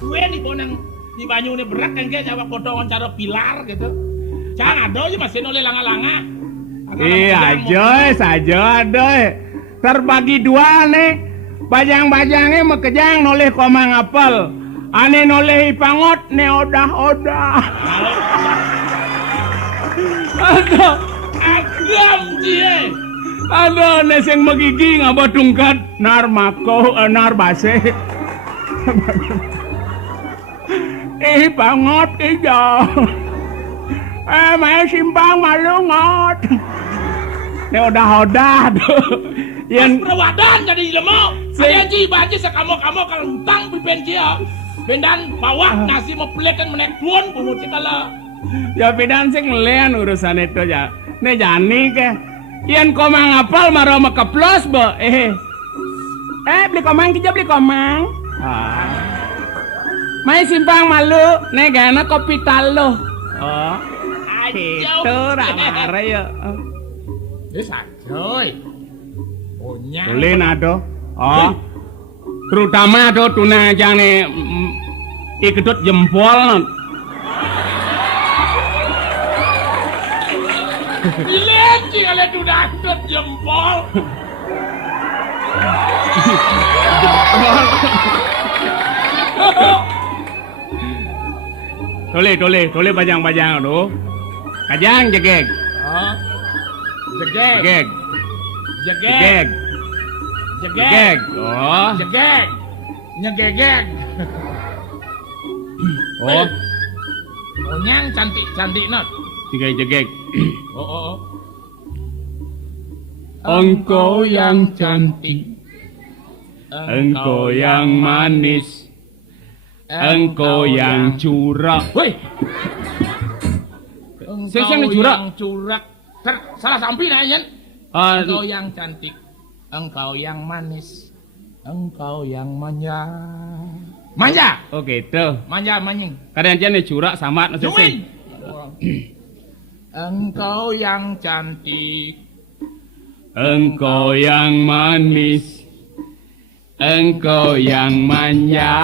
gue nih bonang di banyu ini berat kan kayak Jawa potongan cara pilar gitu. Jangan ada aja masih noleh langa-langa. Iya, Joy, saja adoy. Terbagi dua nih. Bajang-bajangnya mekejang noleh komang apel. Ane noleh ipangot nih odah-odah. Aduh, Agam dia. aduh, neseng megigi ngabah tungkat nar mako, nar base. Ipangot ijo. May simpang malungot. Nih odah-odah tuh. Yang perawadan jadi lemau. Saya ji baca sekamo-kamo kalau hutang pipen dia. Bendan bawah nasi mau pelekan menek tuan pungut kala. Ya pidan sing ngelian urusan itu ya. Nih jani ke. Ian komang apal maro makaplos bo. Beli komang kita beli komang. May simpang malu. Nih gana kopi talo. Oh. Itu ramah ya. Ini sajoy. Punya. Boleh nado. Oh. Terutama do tuna jangan ikut jempol. Dilihat sih kalau udah ikut jempol. Tole bajang-bajang do. Kajang jegeg. Oh. Jegeg. Jegeg. Jegeg. Jegeg. Oh. Jegeg. Nyegegeg. Oh. Onyang cantik not. Tiga jegeg. Oh. Engkau yang cantik, engkau yang manis, engkau yang curak. Woi. Saya yang curak. Curak. Salah sampai nah Yan. Engkau yang cantik, engkau yang manis, engkau yang manja. Manja. Oh gitu. Manja manying. Kadang nih curak sama nasi. Engkau yang cantik, engkau yang manis, engkau yang manja.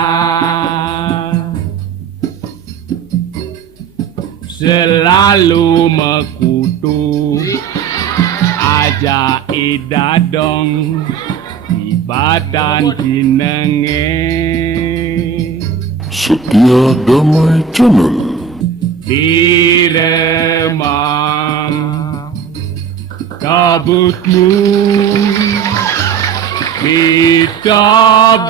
Selalu mekutu aja idadong di badan jinenge. Setia Damai Channel. Diremang kabutmu, ditabir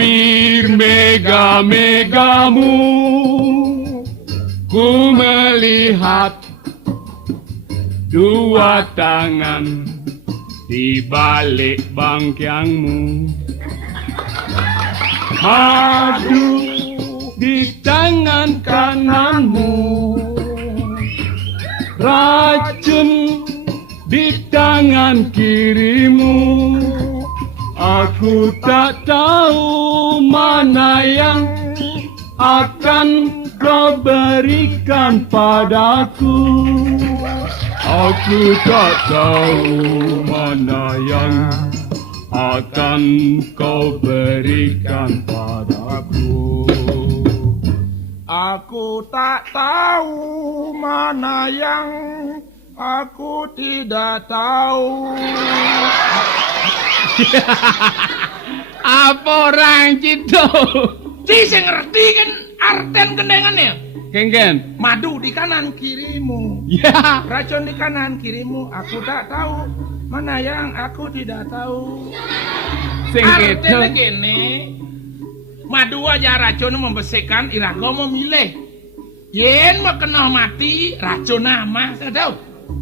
mega-megamu. Ku melihat dua tangan di balik bangkiangmu. Madu di tangan kananmu, racun di tangan kirimu. Aku tak tahu mana yang akan kau berikan padaku. Aku tak tahu mana yang akan kau berikan padaku. Aku tak tahu mana yang aku tidak tahu. Apa orang itu? Ci saya ngerti kan arten kendengannya. Kengen. Madu di kanan kirimu, Ya. racun di kanan kirimu. Aku tak tahu mana yang aku tidak tahu. Sing gitu. Artinya gini, madu aja racun membersihkan, irago memilih. Yen mau kena mati, racun nama, saya tahu.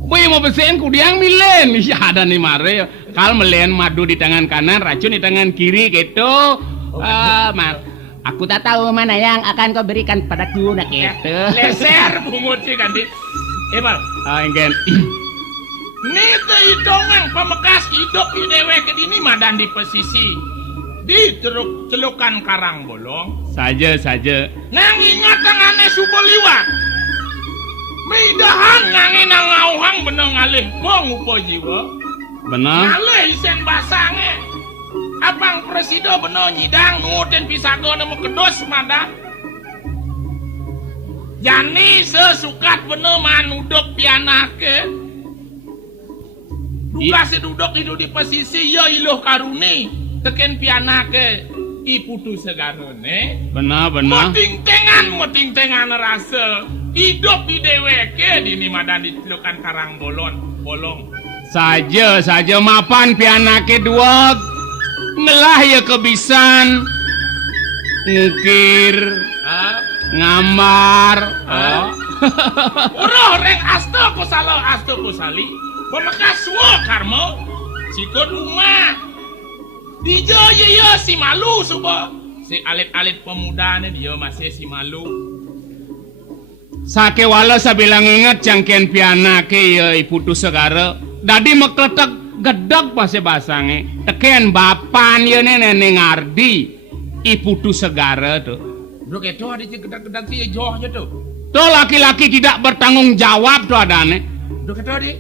Wih mau bersihin kudiang milen. Ya ada nih mare. Kalau melihat madu di tangan kanan, racun di tangan kiri gitu. Aku tak tahu mana yang akan kau berikan padaku nak gitu. Leser bungut sih kan di. Bal. Enggak. Nite hitungan pemekas hidup di dewe ke dini madan di pesisi. Di celukan karang bolong. Saja. Nang ingat tangane subo liwat. Midahan nangin nang ngauhang benang alih mong upo jiwa. Benar. Ngalih isen basange. Abang presiden bener nyidang nutin pisago nemu kedos mada. Jani sesukat bener manuduk pianake. Duga seduduk hidup di posisi ya iluh karuni teken pianake iputu segarone. Benar. Meting-tengan rasa hidup di deweke dini madan ditelukan karang bolong. Saja mapan pianake dua ngelah ya kebisan ngukir ngambar Uroh reng asto kusali pemakas wo karmo sikut rumah dijo yo si malu suba si alit-alit pemudane dia masih si malu sake wala sabilang inget jangkian pianake ya iputu segara dadi mekletek gedeg pasti basange teken bapan ya nenek ngardi iputu segara tuh bro keto ada gedeg-gedeg si johnya tuh laki-laki tidak bertanggung jawab tuh adane bro keto di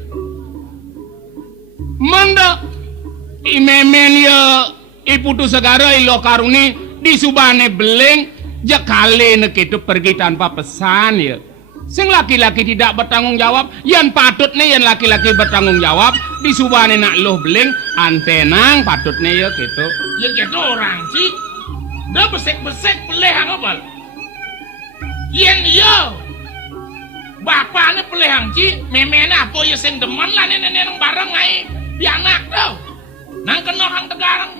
manda imemen ya iputu segara ilo karuni di subane beleng jakale nek itu pergi tanpa pesan ya sing laki-laki tidak bertanggung jawab yan patut nih yan laki-laki bertanggung jawab di subane nak loh beleng antenang patut nih ya gitu yang keto orang sih dah besek-besek pelehang apa yen yo bapaknya pelehang ci memena apa ya sing demen lah nenek bareng ngai pianak tau nang kena hang tegarang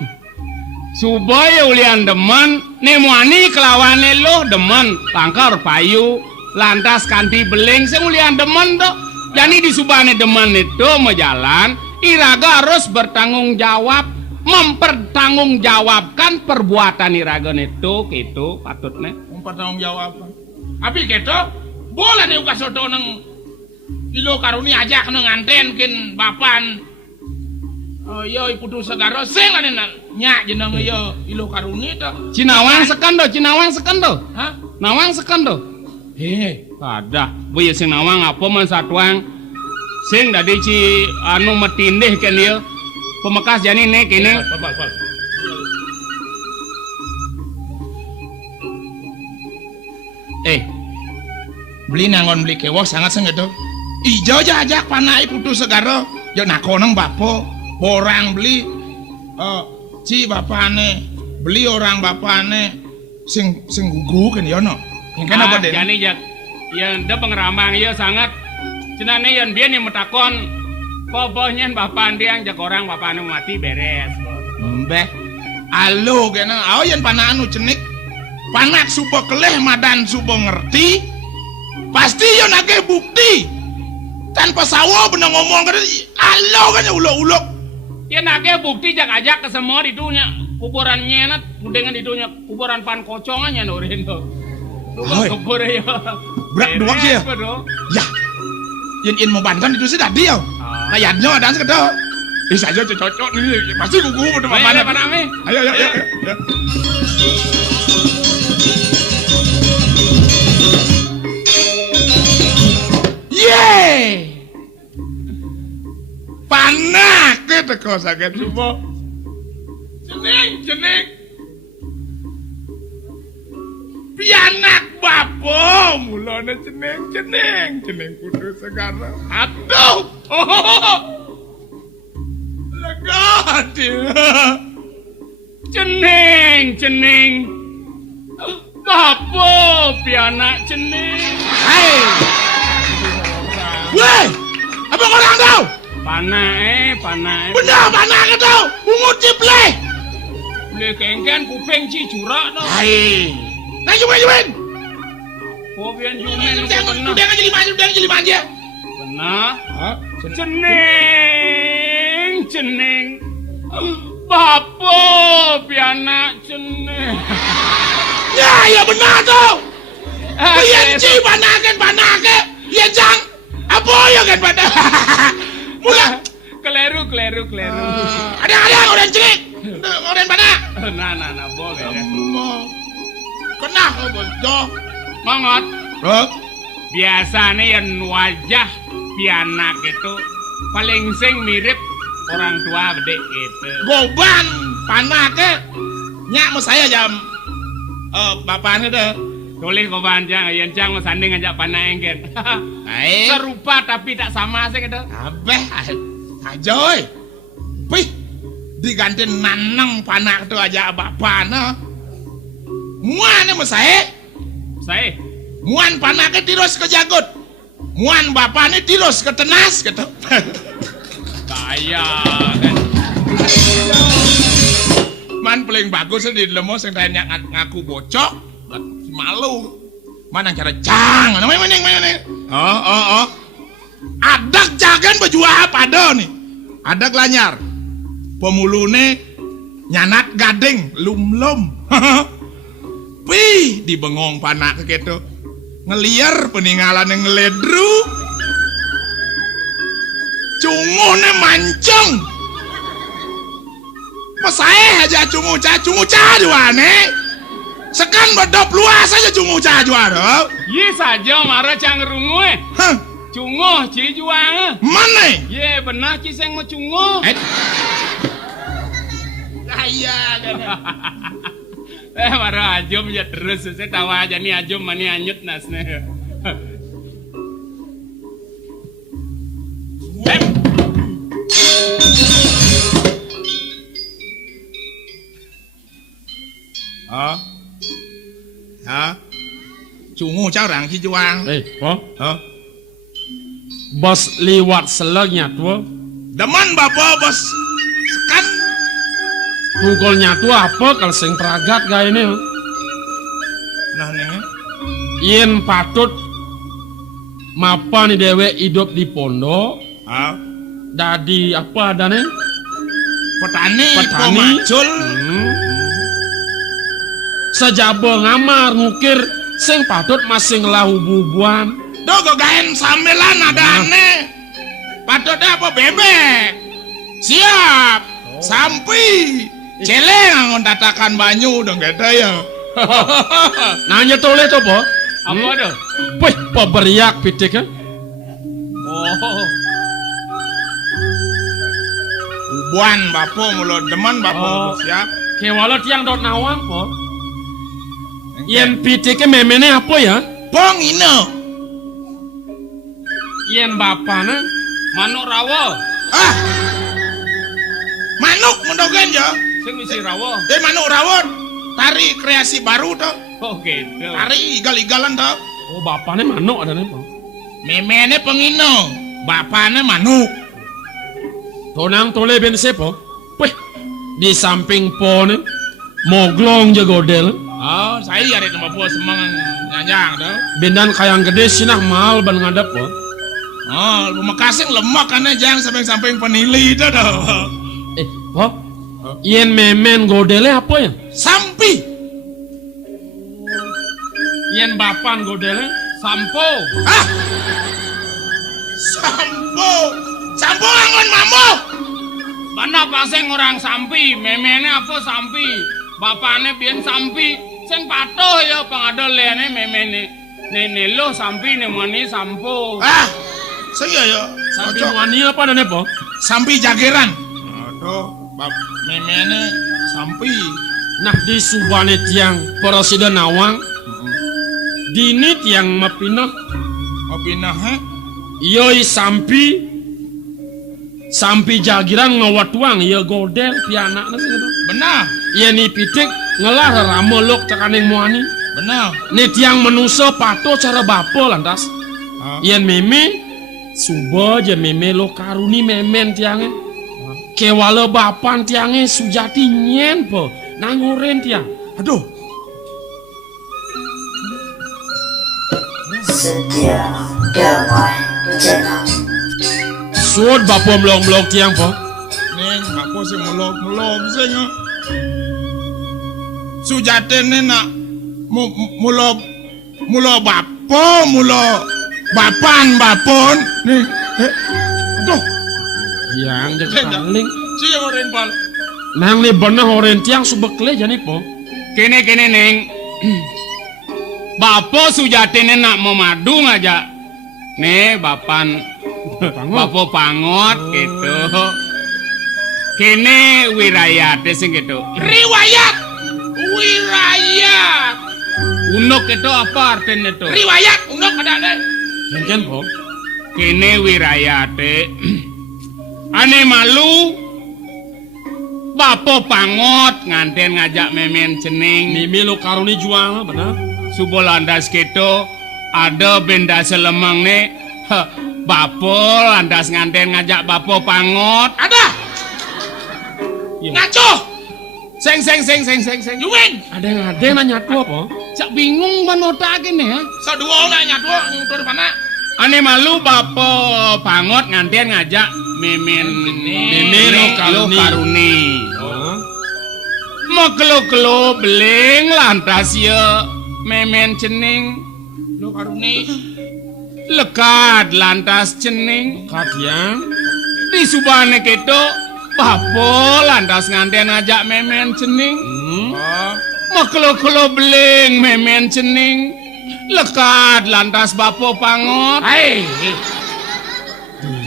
supaya ulian demen nemuani kelawane lo demen tangkar payu lantas kanti beling sing ulian demen tuh jadi di subane demen itu mau jalan iraga harus bertanggung jawab mempertanggungjawabkan perbuatan iraga itu gitu patutnya mempertanggung jawab tapi gitu boleh deh ukas soto nang ilo karuni ajak nang anten kin bapan yo iputu segara sing lah nyak jeneng yo ilo karuni tuh Cinawang sekendo hah nawang sekendo ada bu ya sing nawang apa man satuang sing dadi ci anu metindih kan dia pemekas jani nek ini beli nangon beli kewok sangat senget tuh ijo aja ajak panai putu segara yo nakoneng bapo orang beli ci bapane beli orang bapane sing gugu kan yo no yang kan apa deh jani jak yang ada pengeramang ya sangat cenane yang biar yang metakon popohnya bapan dia jak orang bapane mati beres mbeh alo kena yang panah anu cenik panak subo keleh madan subo ngerti pasti yo nage bukti tanpa sawo bener ngomong kan alo kan ulok-ulok ya nage bukti jak ajak ke semua ditunya kuburan nyenat dengan ditunya kuburan pan kocongannya nurin tuh kubur ya berat doang sih ya ya yang mau bantan itu sih tadi ya kayaknya ada sekedar bisa aja cocok nih pasti gugu udah mana ayo yeay panak kita kau sakit semua cening pianak bapo mulane cening kudu segala aduh lega dia cening bapo pianak cening hai weh apa orang tau panah bener panah ke tau ungu cipleh boleh kengken kuping ci jurak tau hai nah jumen Pobian jumen udah jadi lima aja benar cening bapo pianak cening ya benar tuh iya ci panake iya jang apa ya kan pada mulai keleru ada orang celik orang panak nah boleh kena kok bocah mangot biasanya yang wajah pianak itu paling sing mirip orang tua gede gitu goban panaknya nyak mau saya jam bapaknya deh Toleh ko banjang ayen cang sanding ngajak panai engken. Baik. Serupa tapi tak sama sih gitu. Abeh ajoy. Wih, diganti nanang panak tu aja bapana. Muan mah saya. Saya Muan panaknya tilos ke jagut. Muan bapane tilos ke tenas gitu. kaya kan. Man paling bagus di lemos yang tanya ngaku bocok, malu. Mana cara cang? Namanya mana? Oh. Adak jagan baju apa ada nih? Adak lanyar. Pemulune nyanat gading lum. Pih dibengong panak gitu. Ngeliar peninggalan yang ngeledru. Cungune mancung. Masai aja cungu ca juane. Sekan bedop luas aja cungu ca juara. Ye saja marah cang rungu Hah, Cungo ci juang. mana? Ye benar ci seng mau cungo. Kaya kan. Marah ajom ya terus saya tawa aja nih ajom mani anyut nasne. Hả? Cungu ca orang ci juang. Po, Hah? bos liwat selagnya tuh. Deman bapak bos. Sekan Pungkulnya tuh apa kalau sing peragat gak ini? nah nih. Yen patut mapa nih dewe hidup di pondok. Ah, Dadi apa adane? petani, Petani. pemacul. Sejaba ngamar ngukir sing patut masing lahu bubuan. Dogo gaen sambelan ada aneh. Patut apa bebek. Siap. Sampai. Celeng ngon tatakan banyu dong kata ya. Nanya tole tuh po. Apa ada? Wih, peberiak pitik kan? Oh. Ubuan bapo mulo deman bapo Oh. siap. Kewala tiang dot nawang po. Yen pitiknya memene apa ya? Pong ino. Yen bapana Manuk rawa. Ah. Manuk mendogen ya. Sing misi rawa. Manuk rawon. Tari kreasi baru tuh. Oh gitu. Tari igal-igalan tuh. oh bapane manuk adane po. Memene pengino. Bapane manuk. Tonang tole ben sepo. Wih, di samping po nih moglong jago del. Oh, saya ada tempat buat semang nyanjang tuh. Bendan kayang gede sinah mahal ban ngadap po. Oh, Bekasing lemak kan jang samping-samping penili itu tuh. Po. Yen memen godele apa ya? Sampi. Yen bapan godele Sampo. Ah. Sampo angon mambo. Mana paseng orang sampi, memene apa sampi, bapane biyen sampi, sing patuh ya pengadol lene memene. Nene lo sampi nemoni sampo. Ah. Saya ya. Sampai Cocok. wani apa adane po? Sampi jageran. Aduh, bab memene sampi. Nah di subane tiang presiden nawang. Dini tiang mapinah. Opinah he? Yoi sampi jagiran ngawat tuang ya godel pianak na sing Benar. iya ni pitik ngelar ramolok tekaning muani Benar. ni tiang menuso pato cara bapo lantas Ah. yen meme suba je meme lo karuni memen tiange kewala bapan tiange sujati nyen po nangoren tiang Aduh. Setia damai tenang. suod bapo melong-melong tiang po Ning aku sih mulom sing. Sujatene nak mulo bapan bapon nih. Aduh, tiang je Cek, kaling siya oren pal. nang ni bener oren tiang subekle jani po Kene neng. Bapo sujatine nak memadu aja. Nih bapan Bapo pangot gitu. Kene wirayate sing gitu. Riwayat. Unuk itu apa artinya itu? Riwayat unuk ada deh. Mungkin po. Kene wirayate. Ane malu. Bapo pangot nganten ngajak memen cening. Meme lo karuni jual benar. Subo landas keto ada benda selemang nih. Bapo landas nganten ngajak bapo pangot. Ada. Iya. Ngaco. Seng. Yuwin. Ada nanya tuh apa? Cak bingung manota gini ya. Sadua nanya tuh nyutur mana? Ane malu bapo pangot nganten ngajak memen lo karuni. Oh. Mekelo-kelo beling lantas ya memen cening Lo karuni. lekat lantas cening Kadian. di subane keto bapo lantas nganten ngajak memen cening Oh. mekelo-kelo beling memen cening lekat lantas bapo pangot Hai.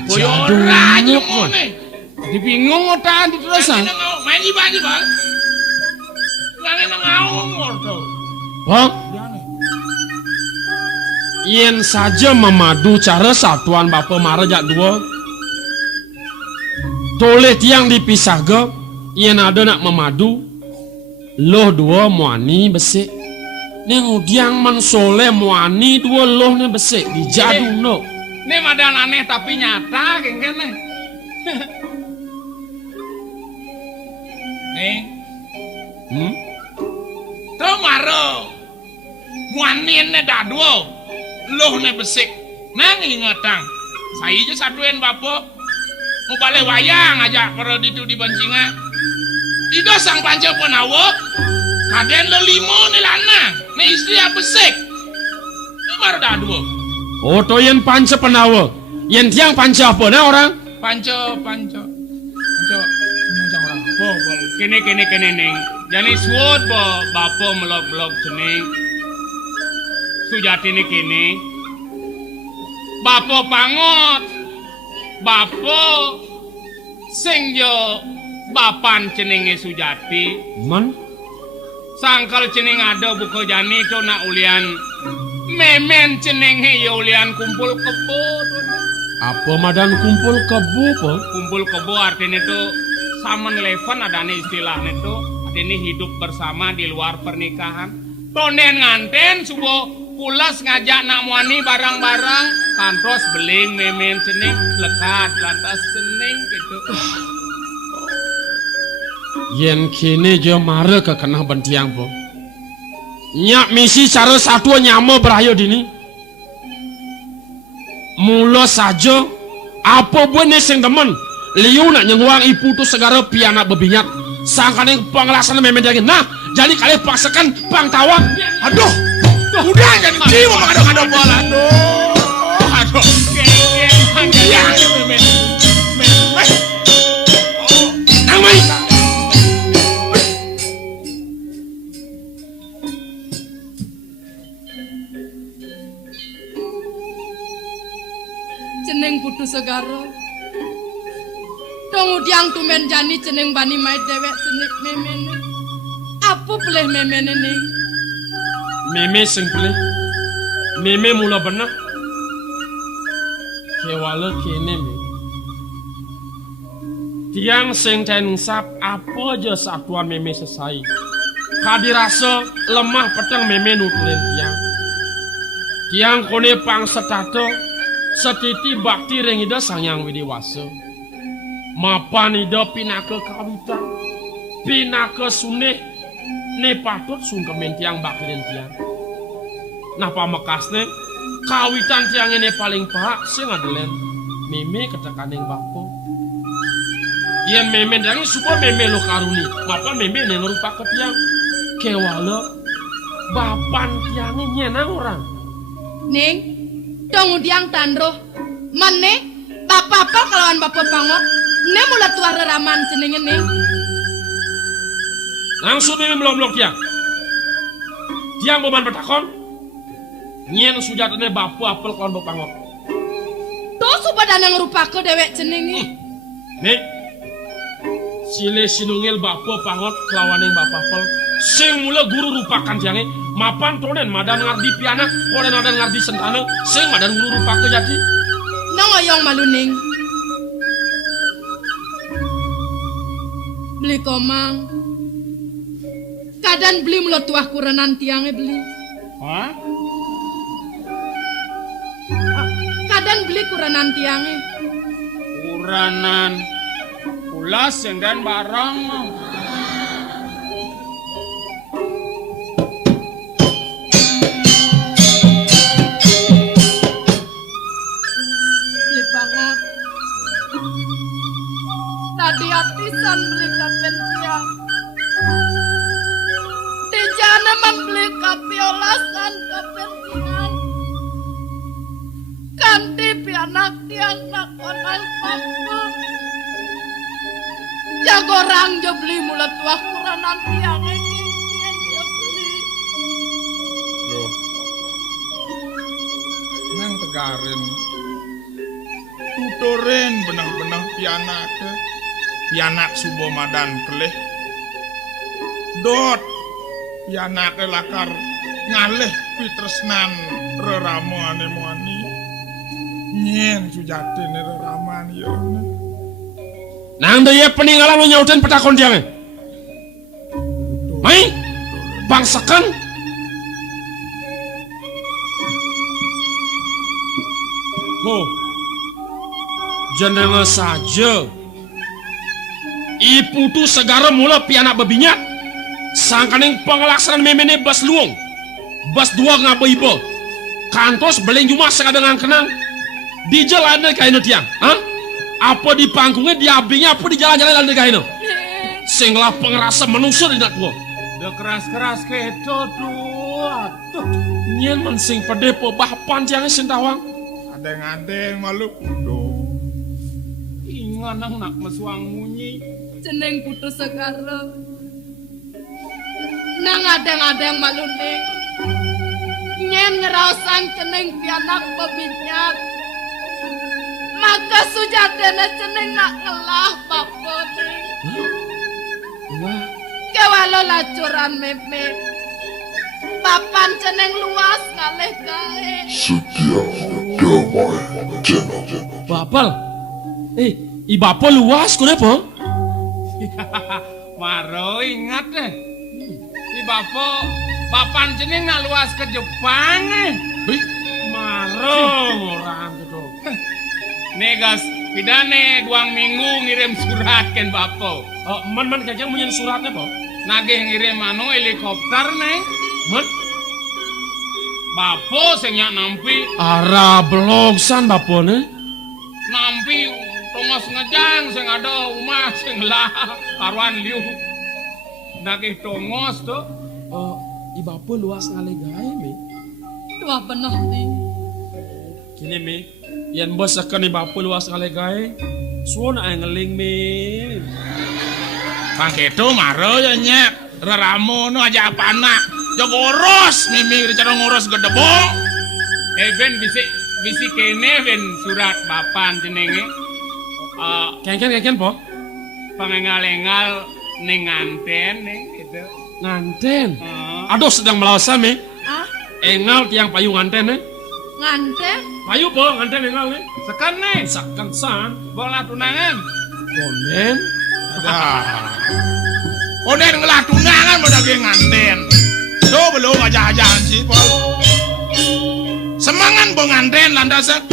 Boyo rajuk nih. di bingung otak diterusan Main iba bang. Jangan ngawur tuh. Bang. Yen saja memadu cara satuan bapa marajak dua. Toleh tiang dipisah ke. Yen ada nak memadu. Loh dua muani besik. Neng udiang mensoleh muani dua loh ne besik. Dijadu no. ini madan aneh tapi nyata kengken nih Nih. Hmm? Tuh maro. Muanin ne daduo. Loh ne besik. Nang ingatang. Saya aja satuin bapo. Mau balik wayang aja kalau itu di bancingan. Itu sang panca penawo. Kaden lelimo ni lanang. Ni istri apa besik. Ini baru daduo. Oh to yen panca penawa. Yen tiang panca apa na orang? Panca. kene neng jani suot bo bapo melok cening sujati ini kene bapo pangot bapo sing yo bapan ceninge sujati Man? sangkal cening ada buko jani to nak ulian memen ceninge yo ulian kumpul kebo Apa madan kumpul kebu po? kumpul kebo artinya itu saman leven ada nih istilahnya itu artinya hidup bersama di luar pernikahan tonen nganten subuh pulas ngajak nak muani barang-barang kantos beling memen cening lekat lantas cening gitu Yen kini je mare ke kena bentiang po. Nyak misi cara satu nyama berayo dini. Mula saja apa buat sing demen liu nak nyenguang ibu tu segara piana bebinyak sangkane panglaksana memen lagi. Nah, jadi kalian paksakan pang tawang. Aduh, Udah jadi jiwa mengado-ngado bola. Aduh. ya nang mai. Ceneng putu segara. Dong udiang tumen jani ceneng bani mai dewek cenek memene. Apa boleh memene nih? Meme sing pilih. Meme mula benar. Kewala kene me. Tiang sing tensap apa aja satuan meme selesai. Kadi rasa lemah petang meme nutulin tiang. Tiang kone pang setato setiti bakti rengida sangyang widiwasa. Mapan ida pinaka kawita. Pinaka suneh. Ne patut sungkemen tiang baktirin tiang. Nah pamekasne kawitan tiang ini paling pahak sing adelen meme ketekaning bapo. Yen meme dangi suka meme lo karuni. Mapan meme ne ngerupa ke tiang. Kewala bapan tiange nyenang orang. Ning, dong udiang tandro. Mane, bapak apa kelawan bapak pangot? Ne mula tuah reraman cenenge nih. Langsung meme belum tiang. Tiang boman bertakon. Nyen sujatane bapu apel kawan bapangot. Tuh subadan yang ngerupa ke dewek cenenge. Nih, Sile sinungil bapo pangot kelawaning bapapel. Sing mula guru rupakan tiange. Mapan tonen madan ngardi piana, koden madan ngardi sentana. Sing madan guru rupake jaki. Nongoyong maluning. Beli komang. Kadan beli mulut tuah kurenan tiange beli. Hah? Kadan beli kurenan tiange. Uranan ulas senggan barang. Beli banget. Tadi atisan beli kapen tiang. Dijana membeli kapiolasan kapen tiang. Kanti pianak tiang nakonan papa. Jagorang jo beli mulut tuah kuranan tiang kian dia beli. Loh. Nang tegarin. Tuturin benang-benang pianak subo madan kelih. Dot pianak lakar ngalih pitresnan reramo ane-muani. Nyen sujatin reraman ya. Nang daya peninggalan lo nyautin petakon tiange. Mai, bangsakan. Oh, jenenge saja. Iputu segara mula pianak bebinyat. Sangkaning pengelaksanaan memene bas luong. Bas dua ngapa ibo. Kantos beleng cuma dengan kenang. Di jalan kaino tiang, ha? Apa di panggungnya, di abingnya, apa di jalan-jalan lantai kaino? Singlah pengerasa menusuk di nak gua. Udah keras-keras keto tuh. Atuh. Nyen mensing pede po bapan tiangnya sintawang. Adeng-adeng malu kudo. Ingan nang nak mesuang munyi. Ceneng putus segara. Nang adeng-adeng maluning. Nyen ngerausang ceneng pianak bebinyat. Maka sujatena ceneng nak ngelah bapa ning. Wah, Kewalo lacuran meme. Papan ceneng luas ngalih kae. Setia damai channel. bapal. Ibapo luas kenapa? Maro ingat deh. Si Bapo, papan jeneng nak luas ke Jepang Maro orang gitu. Negas, pidane 2 minggu ngirim surat kan Bapo. Man kayaknya punya suratnya po. Nagih ngirim helikopter nih. Man, Bapo sing nyak nampi, arah blogsan bapo nih. nampi tongos ngejang sing ada umah sing lah karuan liu. Nagih tongos tuh. Ibapo luas ngale gae mi. Dua benih ning. Kini mi, yan bos akan ibapo luas ngale gae. Suona ay ngeling mi. Bang keto maro ya nyak. Reramo no aja apa anak. Ya ngurus mimi cara ngurus gedebong. Ben bisi kene ben surat papan jenenge. Kengken po. Pengengal-engal ning nganten ning gitu. Nganten. Heeh. Aduh sedang melawasa mi. Ah, Engal tiang payu nganten nih. nganten. Payu po nganten engal nih. Sekan nih, Sakan san. bola tunangan. Bonen. Dah. Oden ngelah tunangan mau daging nganten. Do belum aja-ajahan sih po. Semangan bo nganten landasan.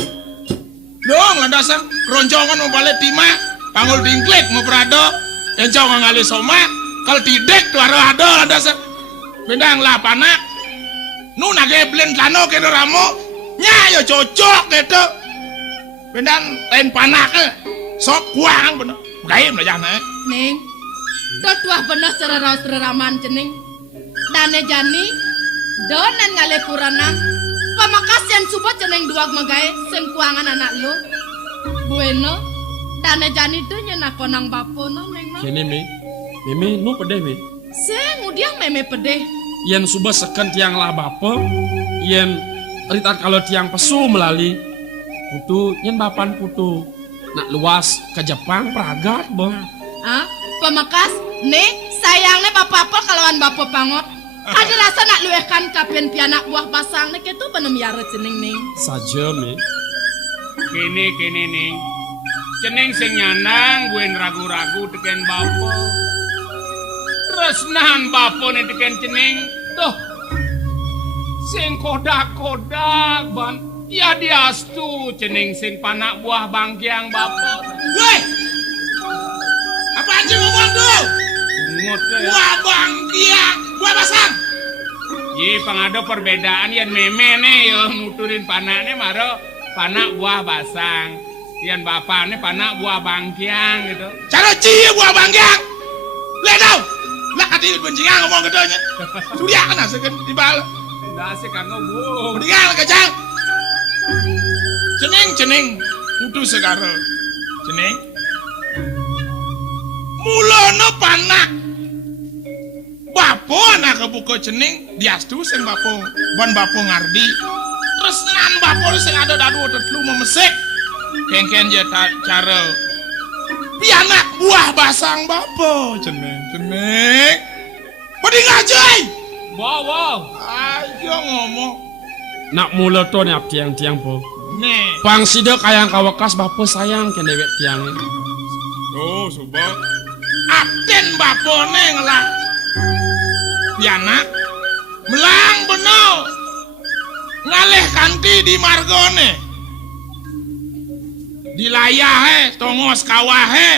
Dong landasan keroncongan mau balik timah. Panggul dingklik mau berado. Yang jauh ngali soma. Kalau tidak tuh ada landasan. Bendang lah panak. Nu nage blend lano kena ramo. Nya yo cocok gitu. Bendang lain panak sok kuang bener. Gaim lah jangan. Ning. Tuah benih cara raus reraman ceneng. Dane jani. Donen ngale kuranan. Pamakasian suba ceneng duag magae sing kuangan anak lu. Bueno. Dane jani tuh nyenakonang bapo no neng no. Kini mi. Mimi nu pede mi. Sing udiang meme pedeh. Yen suba seken tiang lah bapo. Yen ritat kalau tiang pesu melali. Putu yen bapan putu. Nak luas ke Jepang peragat bo. Ah, Pemakas, nih sayangnya bapak apa kalawan bapak pangot. Kadi rasa nak luehkan kapen pianak buah pasang nih ketu benem yara cening nih. Saja mi. Kini ning. Ceneng sing nyanang gue ragu-ragu teken bapo. Resnahan bapo nih teken ceneng. Duh. Sing kodak-kodak ban. Ya diastu ceneng sing panak buah bangkiang bapo. Woi! Apaan sih ngomong tuh? Ungut ya. Buah bangkiang, buah basang. Ye pangado perbedaan yan meme nih yo nuturin panaknya maro panak buah basang. Yan bapaknya panak buah bangkiang gitu. Cara cie buah bangkiang. Lihat tau. Lah kati bencingan ngomong gedenya. Sudia kan sekan dibal. Nggak sih kanggo bu. Mendingan kacang. Ceneng kudu segara. Ceneng. Mulono panak. Bapo anak kebuka ceneng diastu sing bapo ban bapo ngardi. Terus ngan bapo sing ada dadu tetlu memesek. Kengken je cara pianak buah basang bapo ceneng. Padi ngajai. Wow. Ayo ngomong. Nak mula to nih tiang-tiang po. Nih. Pang sida kayang kawakas bapo sayang ke dewek tiang. Oh, suba. Abden bapone ngelah. Pianak melang beno. Ngaleh kanti di margone. Di layahe tongos kawahe.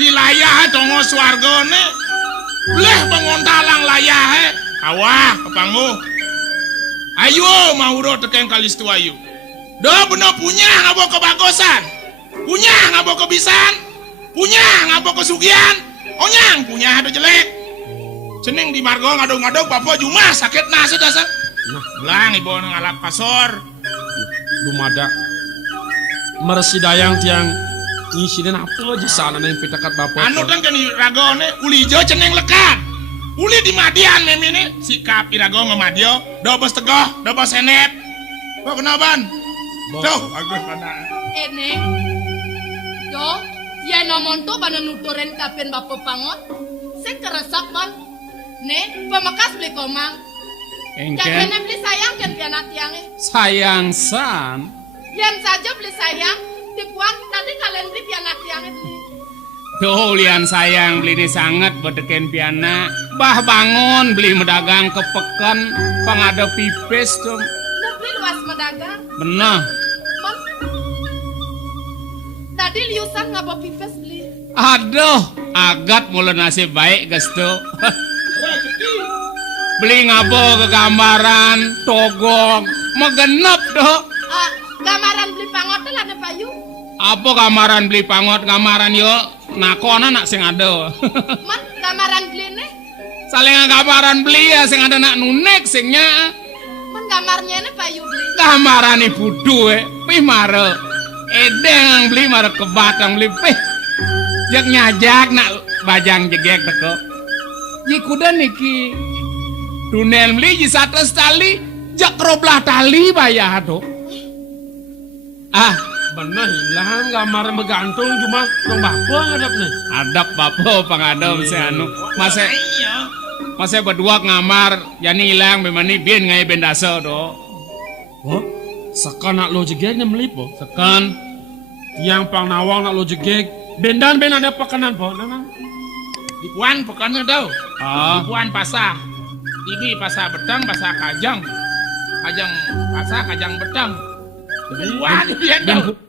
Di layahe tongos wargone. Leh pengontalang layahe. Kawah kepanggu. Ayo mauro teken kalis tu ayu. Do beno punya ngabo kebagosan. Punya ngabo kebisan. Punya ngabo kesugian. Onyang punya ada jelek. Ceneng di margo ngadog-ngadog bapak jumah sakit nasi dasar. Nah, Belang ibu ngalap kasor. dumada. Meresidayang tiang ngisiin apa aja sana yang pitakat bapo. Anu kan ragone uli jo ceneng lekat. Uli di madian memine sikap irago ngemadio. Dobos tegoh, dobos senep. Kok kenaban? Tuh, agus mana? Neng. Yo, ya nomon tuh bana nuturen kapen bapak pangot. Sing keresak ban. Nih, pemakas beli komang. Jangan Engken beli sayang kan pianak tiangnya. sayang san. Yang saja beli sayang, tipuan tadi kalian beli pianak tiangnya beli. Tuh lian sayang beli ini sangat berdeken piana. Bah bangun beli medagang kepekan pangada pipes tuh. Udah beli luas medagang. Bener. Mam. Tadi liusan nggak bawa pipes beli. Aduh, agat mula nasib baik gestu. Beli ngabo ke gambaran, togong, megenep doh. Gamaran beli pangot lah ada payu. Apa gambaran beli pangot gambaran yo? Nakona nak sing ada. Man, gamaran beli nih. Saling gambaran beli ya sing ada nak nunek singnya. Man gamarnya nih payu beli. Gambaran ibu duwe, pih mare. Edeng beli mare kebatang beli pih. Jak nyajak nak bajang jegek teko. Jikuda niki. Dunen beli ji sates tali, jak roblah tali bayar tuh. Bener hilang gambar begantung cuma dong bapo ngadap nih. Adap bapo pangadom si anu. Masa berdua ngamar, yani hilang memang bin ngai bendasa do. Oh, sekan nak lo jegek nyemlip po. Sekan, Yang pang nawang nak lo jegek. Ben ada pekanan po, nana. Di puan pekannya tau. ah, Di puan pasar. Ibi pasar betang, pasar kajang. Kajang pasar, kajang betang. Di puan dia tau.